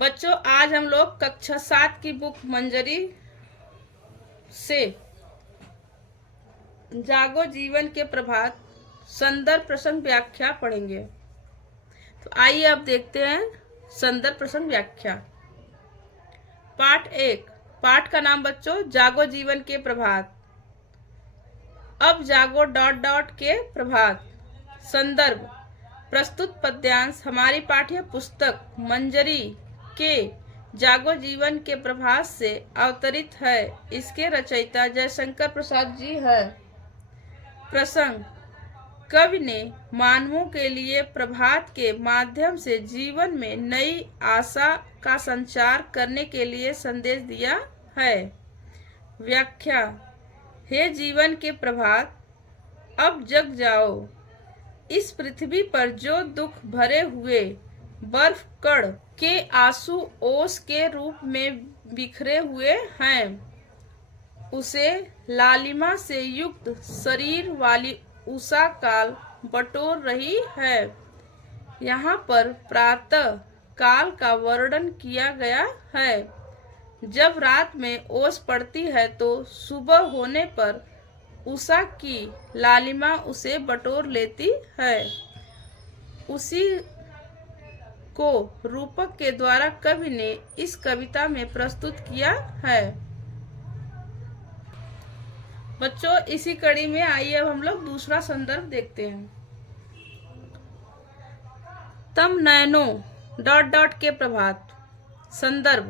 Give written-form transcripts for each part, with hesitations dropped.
बच्चों आज हम लोग कक्षा 7 की बुक मंजरी से जागो जीवन के प्रभात संदर्भ प्रसंग व्याख्या पढ़ेंगे। तो आइए अब देखते हैं संदर्भ प्रसंग व्याख्या। पाठ 1। पाठ का नाम बच्चों जागो जीवन के प्रभात। अब जागो ... के प्रभात। संदर्भ प्रस्तुत पद्यांश हमारी पाठ्य पुस्तक मंजरी के जागो जीवन के प्रभात से अवतरित है। इसके रचयिता जयशंकर प्रसाद जी है। प्रसंग कवि ने मानवों के लिए प्रभात के माध्यम से जीवन में नई आशा का संचार करने के लिए संदेश दिया है। व्याख्या हे जीवन के प्रभात, अब जग जाओ। इस पृथ्वी पर जो दुख भरे हुए बर्फ कण के आंसू ओस के रूप में बिखरे हुए हैं, उसे लालिमा से युक्त शरीर वाली उषा काल बटोर रही है। यहाँ पर प्रातः काल का वर्णन किया गया है। जब रात में ओस पड़ती है तो सुबह होने पर उषा की लालिमा उसे बटोर लेती है। उसी को रूपक के द्वारा कवि ने इस कविता में प्रस्तुत किया है। बच्चों इसी कड़ी में आइए अब हम लोग दूसरा संदर्भ देखते हैं। तम नयनों ... के प्रभात। संदर्भ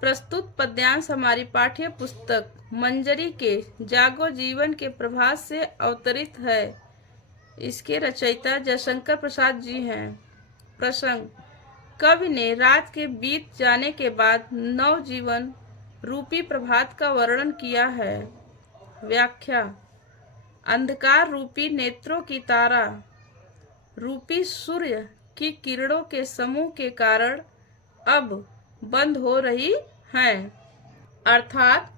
प्रस्तुत पद्यांश हमारी पाठ्य पुस्तक मंजरी के जागो जीवन के प्रभात से अवतरित है। इसके रचयिता जयशंकर प्रसाद जी हैं। प्रसंग कवि ने रात के बीत जाने के बाद नवजीवन रूपी प्रभात का वर्णन किया है। व्याख्या अंधकार रूपी नेत्रों की तारा रूपी सूर्य की किरणों के समूह के कारण अब बंद हो रही हैं, अर्थात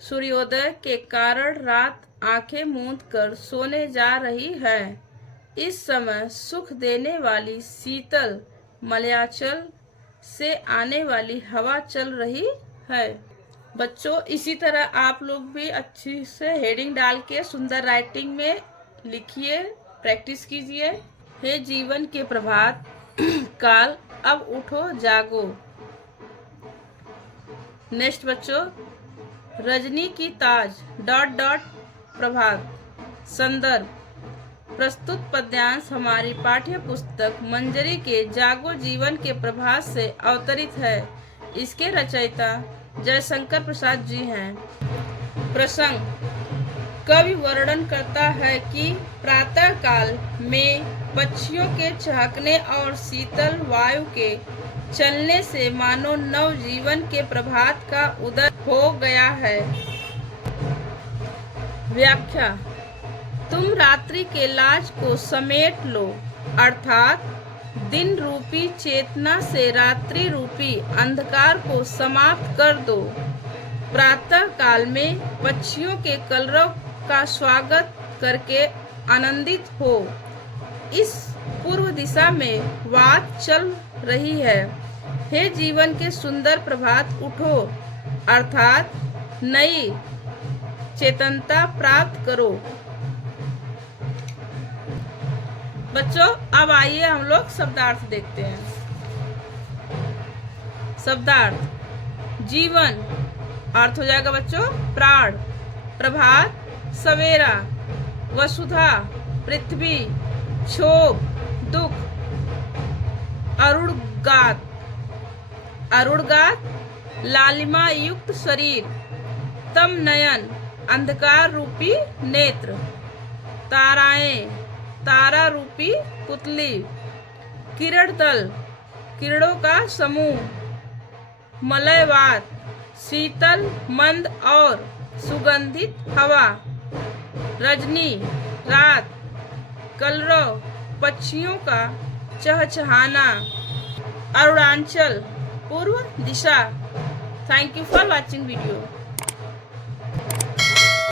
सूर्योदय के कारण रात आंखें मूंद कर सोने जा रही है। इस समय सुख देने वाली शीतल मलयाचल से आने वाली हवा चल रही है। बच्चों इसी तरह आप लोग भी अच्छी से हेडिंग डाल के सुंदर राइटिंग में लिखिए, प्रैक्टिस कीजिए। हे जीवन के प्रभात काल, अब उठो जागो। नेक्स्ट बच्चों रजनी की ताज ... प्रभात। संदर्भ प्रस्तुत पद्यांश हमारी पाठ्य पुस्तक मंजरी के जागो जीवन के प्रभात से अवतरित है। इसके रचयिता जयशंकर प्रसाद जी हैं। प्रसंग कवि वर्णन करता है कि प्रातः काल में पक्षियों के चहकने और शीतल वायु के चलने से मानो नव जीवन के प्रभात का उदय हो गया है। व्याख्या तुम रात्रि के लाज को समेट लो, अर्थात दिन रूपी चेतना से रात्रि रूपी अंधकार को समाप्त कर दो। प्रातः काल में पक्षियों के कलरव का स्वागत करके आनंदित हो। इस पूर्व दिशा में वात चल रही है। हे जीवन के सुंदर प्रभात, उठो, अर्थात नई चेतनता प्राप्त करो। बच्चों अब आइए हम लोग शब्दार्थ देखते हैं। शब्दार्थ जीवन अर्थ हो जाएगा बच्चों प्राण, प्रभात सवेरा, वसुधा पृथ्वी, क्षोभ दुख, अरुणगात लालिमा युक्त शरीर, तम नयन अंधकार रूपी नेत्र, ताराएं तारा रूपी पुतली, किरण दल किरणों का समूह, मलयवात शीतल मंद और सुगंधित हवा, रजनी रात, कलरव पक्षियों का चहचहाना, अरुणाचल पूर्व दिशा। Thank you for watching video.